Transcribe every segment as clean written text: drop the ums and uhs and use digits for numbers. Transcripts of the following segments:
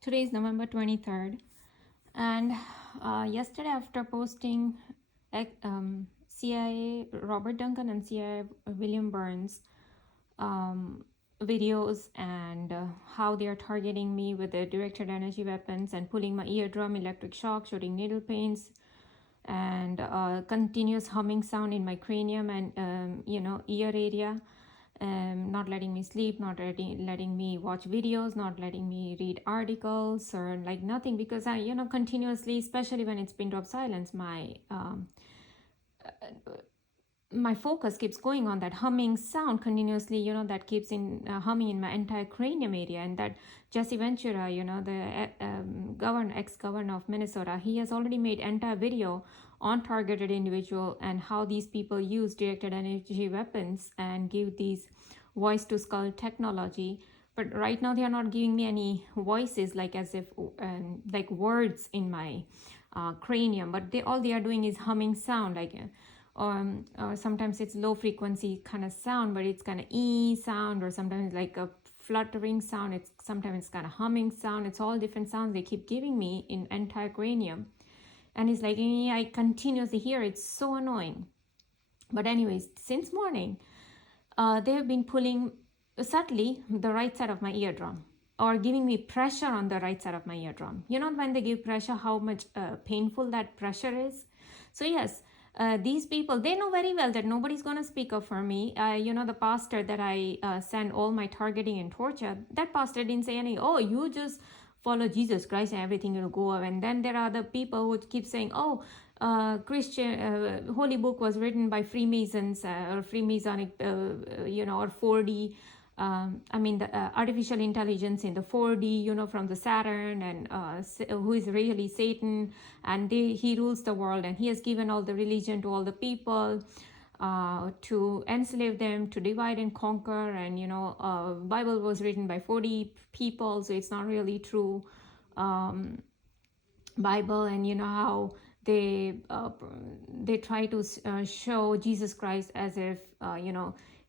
Today is November 23rd, and yesterday, after posting CIA Robert Duncan and CIA William Burns videos and how they are targeting me with their directed energy weapons and pulling my eardrum, electric shock, shooting needle pains, and continuous humming sound in my cranium and ear area, not letting me sleep, not letting me watch videos, not letting me read articles or like nothing, because I continuously, especially when it's pin drop silence, my focus keeps going on that humming sound continuously, that keeps in humming in my entire cranium area. And that Jesse Ventura, the ex-governor of Minnesota, he has already made entire video on targeted individual and how these people use directed energy weapons and give these voice to skull technology. But right now they are not giving me any voices, like as if like words in my cranium, but all they are doing is humming sound, like or sometimes it's low frequency kind of sound, but it's kind of sound, or sometimes like a fluttering sound. It's sometimes it's kind of humming sound. It's all different sounds they keep giving me in entire cranium, and it's like I continuously hear it. It's so annoying. But anyways, since morning, they have been pulling subtly the right side of my eardrum, or giving me pressure on the right side of my eardrum. When they give pressure, how much painful that pressure is. So yes, these people, they know very well that nobody's going to speak up for me. The pastor that I send all my targeting and torture, that pastor didn't say any, oh, you just follow Jesus Christ and everything will go away. And then there are the people who keep saying, oh, Christian holy book was written by Freemasons or Freemasonic, or 4D. The artificial intelligence in the 4D, from the Saturn, and who is really Satan, and he rules the world, and he has given all the religion to all the people to enslave them, to divide and conquer, and Bible was written by 40 people, so it's not really true Bible. And how they try to show Jesus Christ as if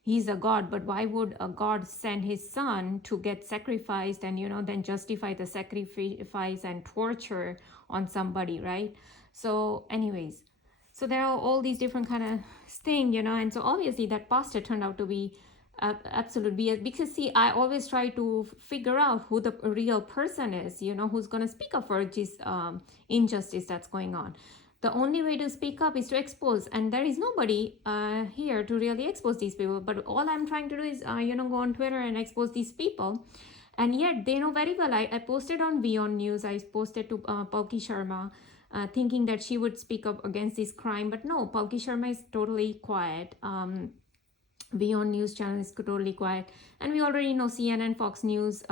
he's a god. But why would a god send his son to get sacrificed and then justify the sacrifice and torture on somebody, right? So anyways, so there are all these different kind of things, and so obviously that pastor turned out to be absolute BS. Because see, I always try to figure out who the real person is, who's going to speak up for this injustice that's going on. The only way to speak up is to expose, and there is nobody here to really expose these people. But all I'm trying to do is go on Twitter and expose these people, and yet they know very well. I posted on Beyond News, I posted to Palki Sharma, thinking that she would speak up against this crime, but no, Palki Sharma is totally quiet. Beyond News channel is totally quiet, and we already know CNN, Fox News,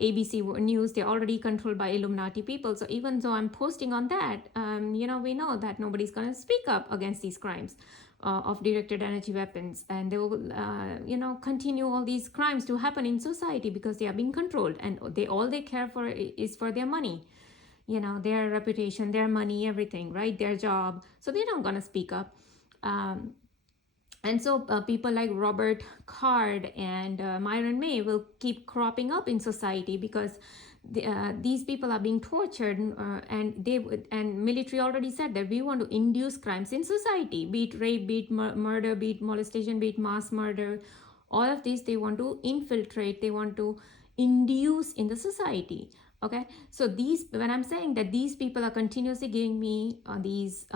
ABC News, they're already controlled by Illuminati people. So even though I'm posting on that, we know that nobody's going to speak up against these crimes of directed energy weapons, and they will continue all these crimes to happen in society because they are being controlled, and all they care for is for their money, their reputation, their money, everything, right? Their job. So they're not going to speak up. And so people like Robert Card and Myron May will keep cropping up in society because these people are being tortured, and military already said that we want to induce crimes in society, be it rape, be it murder, be it molestation, be it mass murder. All of these they want to infiltrate, they want to induce in the society. Okay, so when I'm saying that these people are continuously giving me these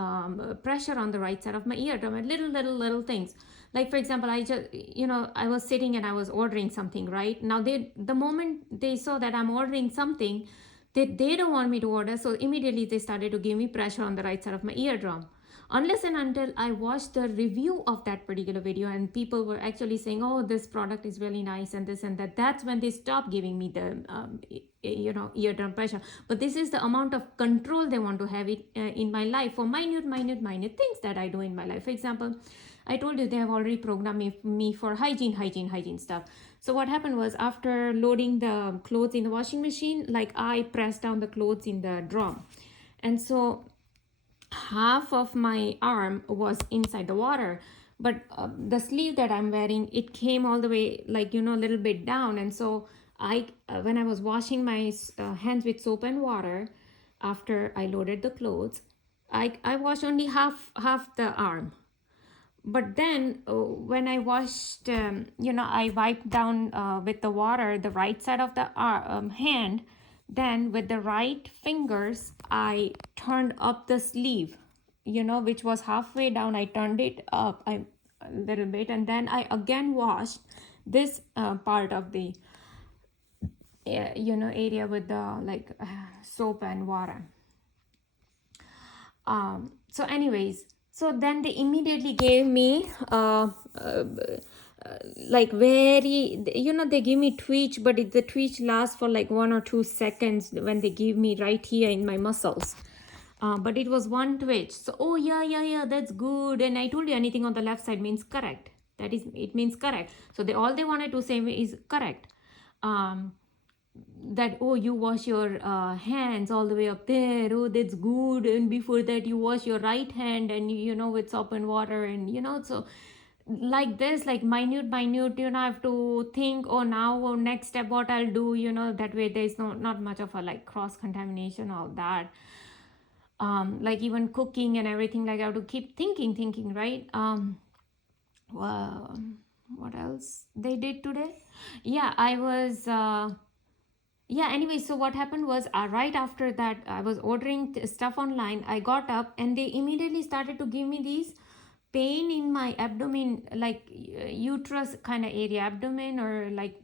pressure on the right side of my eardrum, and little things. Like for example, I was sitting and I was ordering something, right? Now the moment they saw that I'm ordering something, they don't want me to order, so immediately they started to give me pressure on the right side of my eardrum. Unless and until I watched the review of that particular video and people were actually saying, oh, this product is really nice and this and that, that's when they stopped giving me the eardrum pressure. But this is the amount of control they want to have it in my life for minute things that I do in my life. For example, I told you they have already programmed me for hygiene stuff. So what happened was, after loading the clothes in the washing machine, like I pressed down the clothes in the drum, and so half of my arm was inside the water, but the sleeve that I'm wearing, it came all the way, like a little bit down. And so When I was washing my hands with soap and water after I loaded the clothes, I washed only half the arm. But then when I washed, I wiped down with the water the right side of the hand. Then with the right fingers, I turned up the sleeve, which was halfway down. I turned it up a little bit, and then I again washed this part of the area with the soap and water. So anyways, so then they immediately gave me like very, they give me twitch, but the twitch lasts for like 1 or 2 seconds when they give me right here in my muscles. But it was one twitch. So, oh yeah, that's good. And I told you anything on the left side means correct. That is, it means correct. So all they wanted to say is correct. That, oh, you wash your hands all the way up there, oh, that's good, and before that you wash your right hand and with soap and water, and so like this, like minute, I have to think, oh, now, or next step what I'll do, that way there's not much of a like cross contamination, all that. Like even cooking and everything, like I have to keep thinking, right? Wow, what else they did today? Yeah, I was yeah, anyway, so what happened was, right after that I was ordering stuff online, I got up and they immediately started to give me these pain in my abdomen, like uterus kind of area, abdomen, or like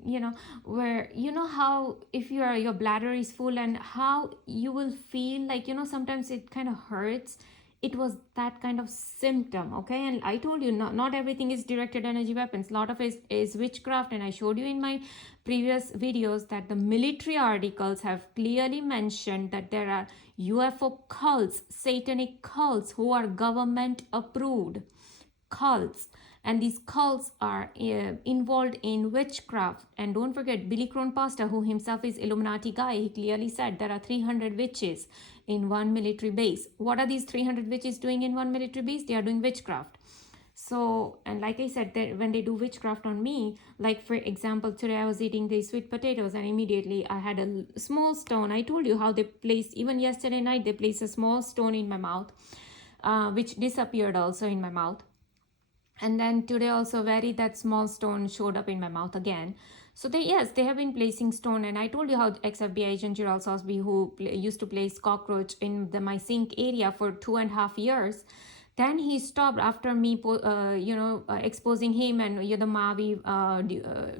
where how if your bladder is full and how you will feel like sometimes it kind of hurts. It was that kind of symptom. Okay, and I told you, not everything is directed energy weapons. A lot of it is witchcraft, and I showed you in my previous videos that the military articles have clearly mentioned that there are UFO cults, satanic cults, who are government approved cults, and these cults are involved in witchcraft. And don't forget, Billy Crone Pastor, who himself is Illuminati guy, he clearly said there are 300 witches in one military base. What are these 300 witches doing in one military base? They are doing witchcraft. So, and like I said, when they do witchcraft on me, like for example, today I was eating these sweet potatoes and immediately I had a small stone. I told you how they placed, even yesterday night, they placed a small stone in my mouth, which disappeared also in my mouth. And then today also, that small stone showed up in my mouth again. So they have been placing stone. And I told you how ex-FBI agent Gerald Sosby, who used to place cockroach in my sink area for 2.5 years, then he stopped after me exposing him and the Mavi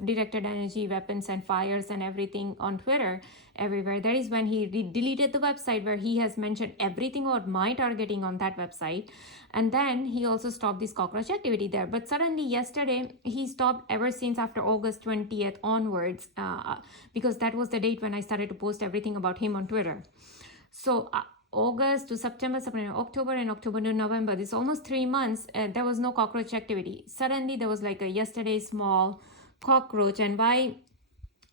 directed energy weapons and fires and everything on Twitter everywhere. That is when he deleted the website where he has mentioned everything about my targeting on that website. And then he also stopped this cockroach activity there. But suddenly yesterday he stopped ever since after August 20th onwards, because that was the date when I started to post everything about him on Twitter. So August to September, October, and October to November, this almost 3 months, there was no cockroach activity. Suddenly there was like a yesterday small cockroach. And why?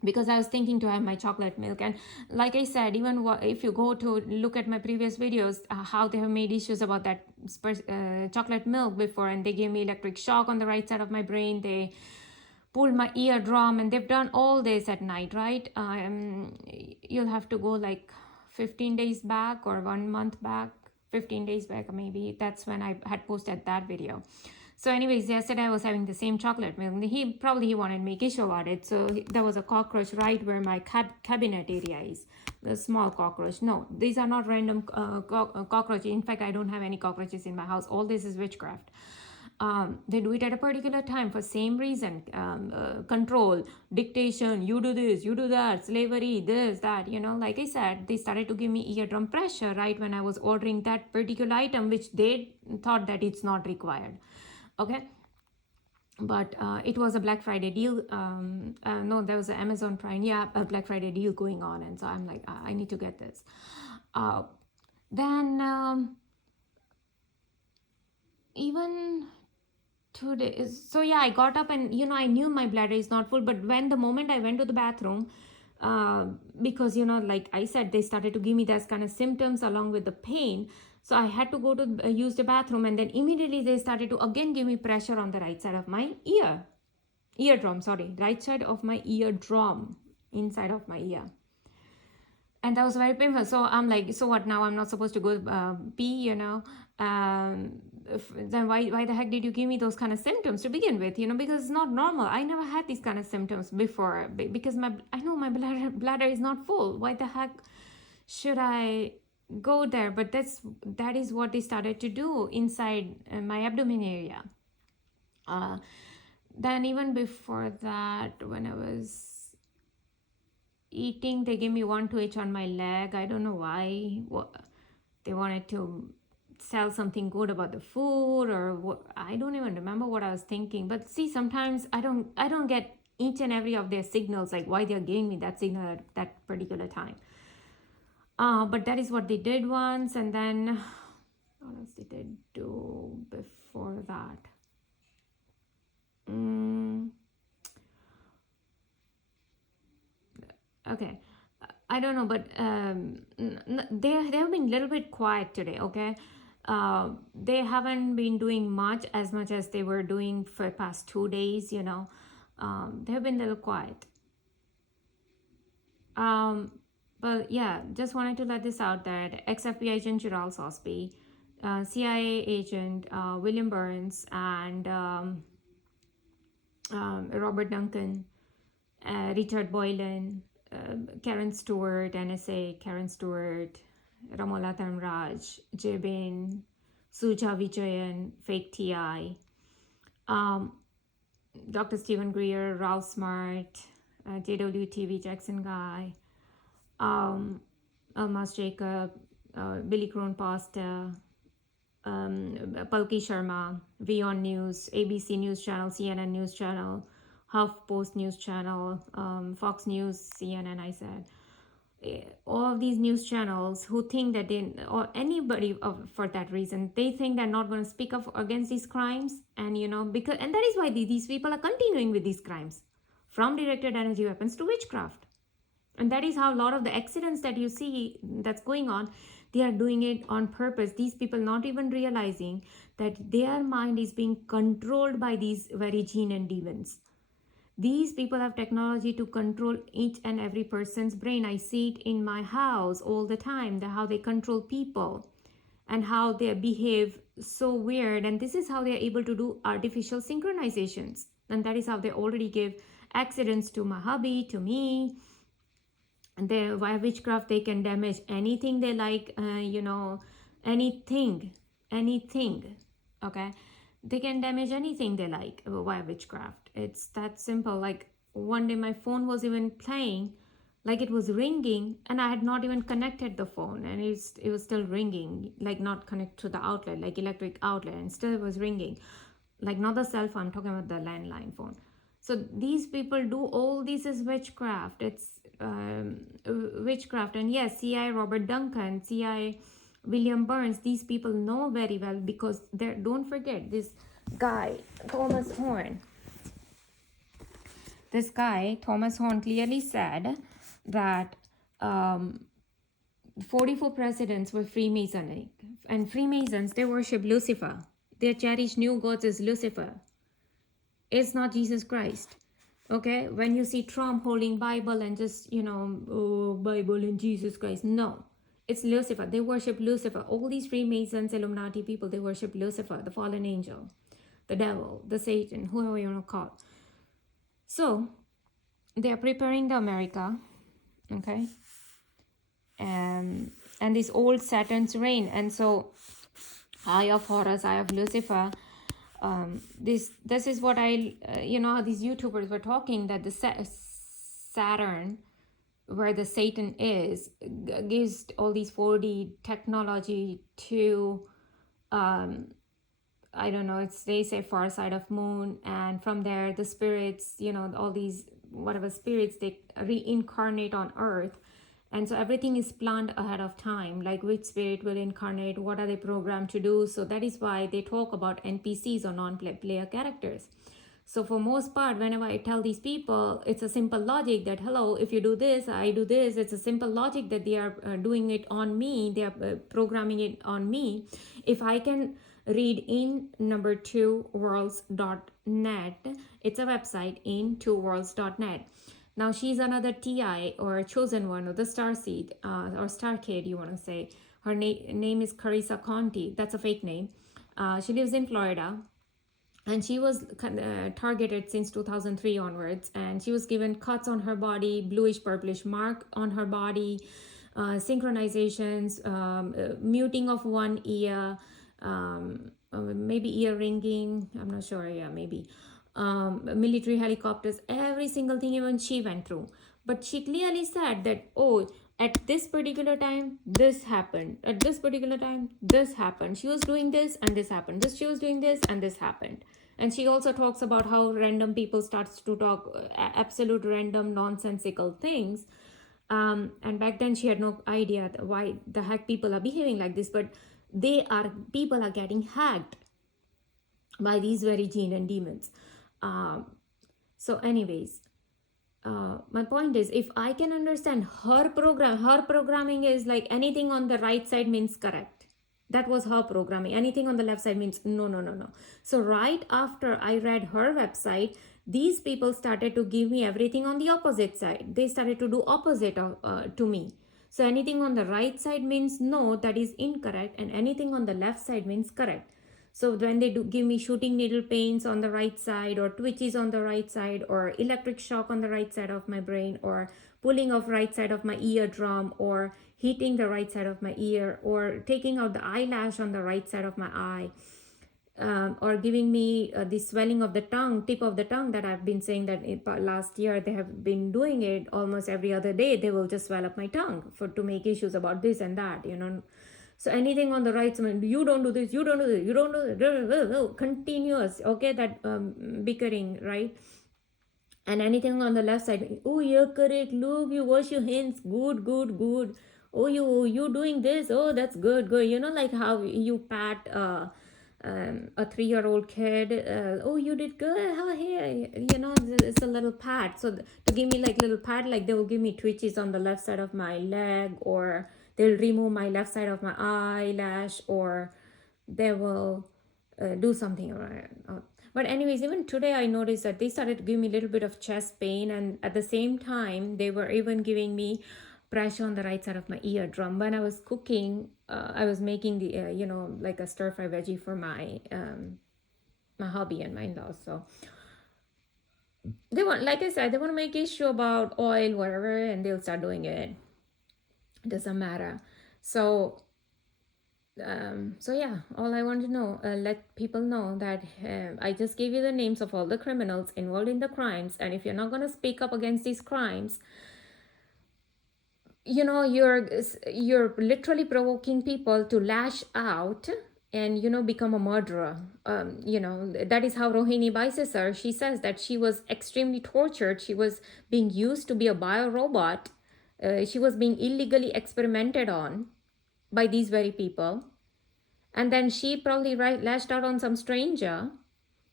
Because I was thinking to have my chocolate milk. And like I said, even if you go to look at my previous videos, how they have made issues about that chocolate milk before, and they gave me electric shock on the right side of my brain, they pulled my eardrum, and they've done all this at night, right? You'll have to go like 15 days back or 1 month back, 15 days back maybe. That's when I had posted that video. So anyways, yesterday I was having the same chocolate milk. He wanted to make issue about it. So there was a cockroach right where my cabinet area is. The small cockroach. No, these are not random cockroaches. In fact, I don't have any cockroaches in my house. All this is witchcraft. They do it at a particular time for same reason. Control, dictation, you do this, you do that, slavery, this, that, like I said, they started to give me eardrum pressure right when I was ordering that particular item, which they thought that it's not required. Okay, but it was a Black Friday deal. No, there was an Amazon Prime, a Black Friday deal going on, and so I'm like, I need to get this. Then even today, so I got up and I knew my bladder is not full, but when the moment I went to the bathroom, because like I said, they started to give me that kind of symptoms along with the pain. So I had to go to use the bathroom, and then immediately they started to again give me pressure on the right side of my eardrum, right side of my eardrum. inside of my ear. And that was very painful. So I'm like, so what now? I'm not supposed to go pee, then why the heck did you give me those kind of symptoms to begin with? Because it's not normal. I never had these kind of symptoms before, because I know my bladder is not full. Why the heck should I go there? But that is what they started to do inside my abdomen area. Then even before that, when I was eating, they gave me 1 2 itch on my leg. I don't know why. They wanted to sell something good about the food, or what. I don't even remember what I was thinking. But see, sometimes I don't get each and every of their signals, like why they're giving me that signal at that particular time. But that is what they did once. And then what else did they do before that? Okay, I don't know, but they have been a little bit quiet today. Okay, they haven't been doing much as they were doing for the past 2 days. They have been a little quiet. But yeah, just wanted to let this out that ex-FBI agent Gerald Sosby, CIA agent William Burns, and Robert Duncan, Richard Boylan, Karen Stewart, NSA, Karen Stewart, Ramola Dharmraj, Jebin, Suja Vijayan, Fake TI, Dr. Stephen Greer, Ralph Smart, JWTV Jackson Guy, Almas Jacob, Billy Crone Pasta, Palki Sharma, WION News, ABC News Channel, CNN News Channel, HuffPost News Channel, Fox News, CNN, I said. All of these news channels who think that or anybody for that reason, they think they're not going to speak up against these crimes. And, and that is why these people are continuing with these crimes, from directed energy weapons to witchcraft. And that is how a lot of the accidents that you see that's going on, they are doing it on purpose. These people not even realizing that their mind is being controlled by these very jinn and demons. These people have technology to control each and every person's brain. I see it in my house all the time, how they control people and how they behave so weird. And this is how they are able to do artificial synchronizations. And that is how they already give accidents to my hubby, to me. And via witchcraft, they can damage anything they like, anything, okay? They can damage anything they like via witchcraft. It's that simple. Like one day my phone was even playing, like it was ringing, and I had not even connected the phone, and it was still ringing, like not connected to the outlet, like electric outlet, and still it was ringing. Like not the cell phone, I'm talking about the landline phone. So these people do all this as witchcraft. It's witchcraft. And yes, CI Robert Duncan, CI William Burns, these people know very well, because don't forget this guy, Thomas Horn. This guy, Thomas Horn, clearly said that 44 presidents were Freemasonic. And Freemasons, they worship Lucifer. Their cherished new gods is Lucifer. It's not Jesus Christ. Okay, when you see Trump holding Bible and just, Bible and Jesus Christ, no. It's Lucifer. They worship Lucifer. All these Freemasons, Illuminati people, they worship Lucifer, the fallen angel, the devil, the Satan, whoever you want to call. So, they are preparing the America, okay? And this old Saturn's reign. And so, Eye of Horus, Eye of Lucifer, this is what these YouTubers were talking, that the Saturn, where the Satan is, gives all these 4D technology to I don't know, they say far side of moon, and from there the spirits, all these whatever spirits, they reincarnate on earth. And so everything is planned ahead of time, like which spirit will incarnate, what are they programmed to do. So that is why they talk about NPCs, or non-player characters. So for most part, whenever I tell these people, it's a simple logic that, hello, if you do this, I do this. It's a simple logic that they are doing it on me. They are programming it on me. If I can read in number 2worlds.net, it's a website, in 2worlds.net. Now she's another TI or chosen one or the star seed or star kid, you want to say. Her name is Carissa Conti. That's a fake name. She lives in Florida, and she was targeted since 2003 onwards, and she was given cuts on her body, bluish purplish mark on her body, synchronizations, muting of one ear, maybe ear ringing, I'm not sure, yeah, maybe, military helicopters, every single thing even she went through. But she clearly said that, oh, at this particular time this happened, at this particular time this happened, she was doing this and this happened, this she was doing this and this happened. And she also talks about how random people starts to talk absolute random nonsensical things. And back then she had no idea why the heck people are behaving like this, but people are getting hacked by these very jinn and demons. So anyways, my point is, if I can understand her programming is like anything on the right side means correct. That was her programming. Anything on the left side means no, no, no, no. So right after I read her website, these people started to give me everything on the opposite side. They started to do opposite to me. So anything on the right side means no, that is incorrect, and anything on the left side means correct. So when they do give me shooting needle pains on the right side, or twitches on the right side, or electric shock on the right side of my brain, or pulling off right side of my eardrum, or heating the right side of my ear, or taking out the eyelash on the right side of my eye, or giving me the swelling of the tongue, tip of the tongue, that I've been saying that last year they have been doing it almost every other day. They will just swell up my tongue to make issues about this and that, So anything on the right side, you don't do this, you don't do this, you don't do this, continuous, okay, that bickering, right? And anything on the left side, oh, you're correct, look, you wash your hands, good, good, good. Oh, you doing this, oh, that's good, good. Like how you pat a 3-year-old kid, oh, you did good, how here, it's a little pat. So to give me like little pat, like they will give me twitches on the left side of my leg, or they'll remove my left side of my eyelash, or they will do something around. But anyways, even today I noticed that they started to give me a little bit of chest pain, and at the same time they were even giving me pressure on the right side of my eardrum. When I was cooking, I was making the like a stir fry veggie for my my hubby and my in-laws. So they want, like I said, they want to make issue about oil, whatever, and they'll start doing it. It doesn't matter. So yeah, all I want to know, let people know that I just gave you the names of all the criminals involved in the crimes, and if you're not going to speak up against these crimes, you're literally provoking people to lash out and become a murderer. That is how Rohini Baisesar, she says that she was extremely tortured. She was being used to be a biorobot. She was being illegally experimented on by these very people. And then she probably lashed out on some stranger,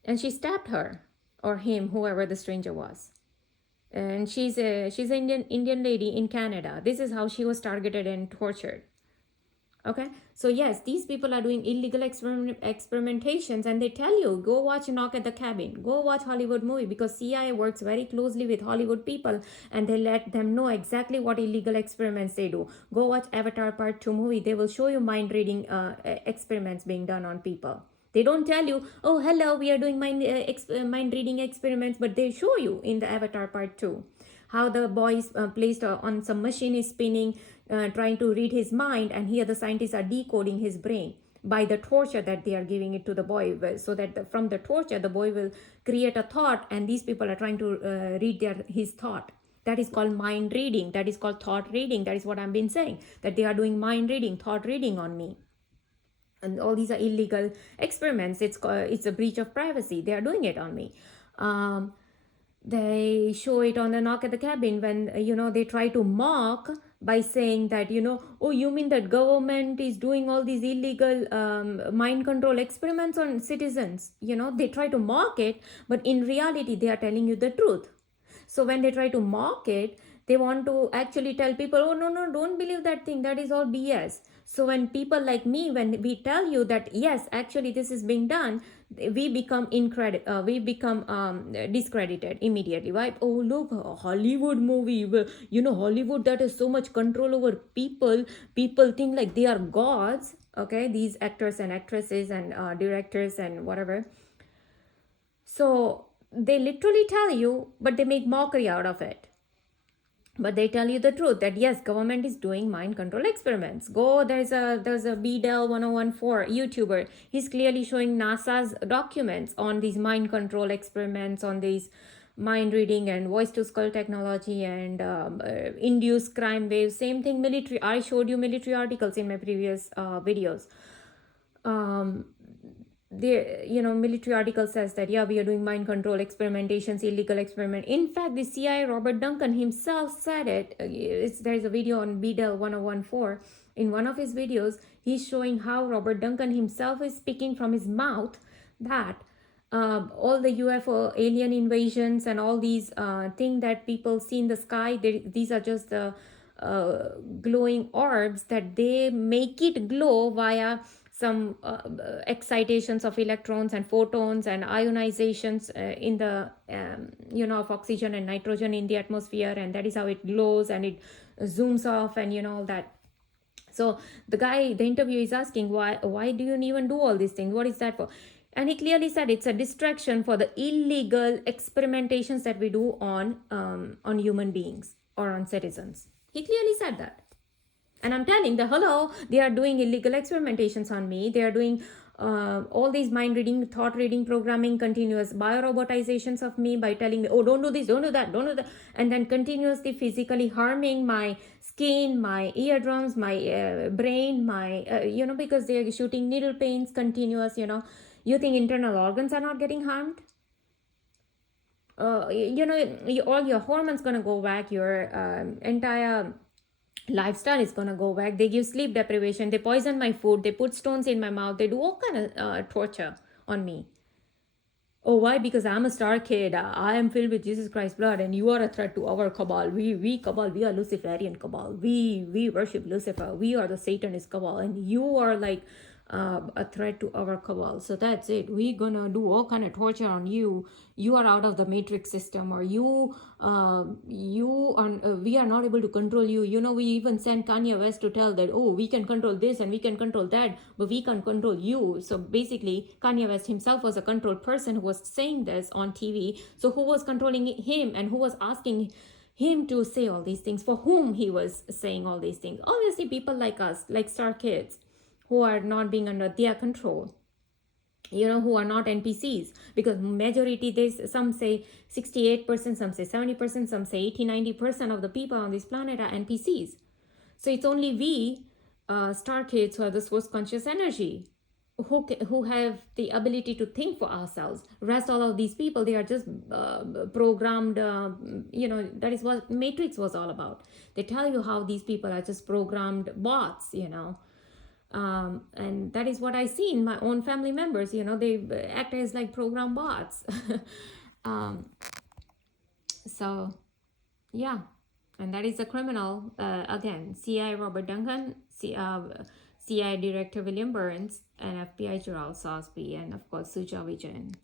and she stabbed her or him, whoever the stranger was. And she's an Indian lady in Canada. This is how she was targeted and tortured. Okay, so yes, these people are doing illegal experimentations, and they tell you, go watch Knock at the Cabin, go watch Hollywood movie, because CIA works very closely with Hollywood people, and they let them know exactly what illegal experiments they do. Go watch Avatar Part 2 movie. They will show you mind reading experiments being done on people. They don't tell you, oh, hello, we are doing mind reading experiments, but they show you in the Avatar Part 2 how the boy is placed on some machine, is spinning, trying to read his mind, and here the scientists are decoding his brain by the torture that they are giving it to the boy, so that from the torture the boy will create a thought, and these people are trying to read his thought. That is called mind reading. That is called thought reading. That is what I've been saying, that they are doing mind reading, thought reading on me. And all these are illegal experiments. It's a breach of privacy. They are doing it on me. They show it on the Knock at the Cabin when they try to mock by saying that oh, you mean that government is doing all these illegal mind control experiments on citizens. They try to mock it, but in reality they are telling you the truth. So when they try to mock it, They want to actually tell people, oh, no, no, don't believe that thing. That is all BS. So when people like me, when we tell you that, yes, actually this is being done, we become discredited immediately. Right? Oh, look, a Hollywood movie. Hollywood that has so much control over people. People think like they are gods. Okay, these actors and actresses and directors and whatever. So they literally tell you, but they make mockery out of it. But they tell you the truth that yes, government is doing mind control experiments. Go, there's a Bdell 1014 YouTuber. He's clearly showing NASA's documents on these mind control experiments, on these mind reading and voice to skull technology and induced crime waves. Same thing, military. I showed you military articles in my previous videos. um, the military article says that yeah, we are doing mind control experimentations, illegal experiment. In fact, the CIA Robert Duncan himself said it. There's a video on BDEL 1014. In one of his videos, he's showing how Robert Duncan himself is speaking from his mouth that all the UFO alien invasions and all these things that people see in the sky, these are just the glowing orbs that they make it glow via some excitations of electrons and photons and ionizations in the of oxygen and nitrogen in the atmosphere, and that is how it glows and it zooms off and all that. So the interviewer is asking, why do you even do all these things? What is that for? And he clearly said it's a distraction for the illegal experimentations that we do on human beings or on citizens. He clearly said that. And I'm telling the hello, they are doing illegal experimentations on me. They are doing all these mind reading, thought reading, programming, continuous biorobotizations of me by telling me, oh, don't do this, don't do that, don't do that. And then continuously physically harming my skin, my eardrums, my brain, my, because they are shooting needle pains, continuous, You think internal organs are not getting harmed? All your hormones going to go back, your entire lifestyle is gonna go back. They give sleep deprivation, they poison my food, they put stones in my mouth, they do all kind of torture on me. Oh, why? Because I'm a star kid. I am filled with Jesus Christ's blood, and you are a threat to our cabal. We cabal, we are Luciferian cabal. We worship Lucifer. We are the Satanist cabal, and you are like a threat to our cabal. So that's it. We're gonna do all kind of torture on you. You are out of the matrix system, or you are. We are not able to control you. We even sent Kanye West to tell that, oh, we can control this and we can control that, but we can't control you. So basically, Kanye West himself was a controlled person who was saying this on TV. So who was controlling him and who was asking him to say all these things? For whom he was saying all these things? Obviously, people like us, like star kids, who are not being under their control, who are not NPCs, because majority, some say 68%, some say 70%, some say 80-90% of the people on this planet are NPCs. So it's only we star kids who are the source conscious energy, who have the ability to think for ourselves. Rest all of these people, they are just programmed. That is what Matrix was all about. They tell you how these people are just programmed bots. And that is what I see in my own family members. They act as like program bots. So yeah, and that is a criminal. Again, CIA Robert Duncan, CIA Director William Burns, and FBI Gerald Sosby, and of course Suja Vijayan.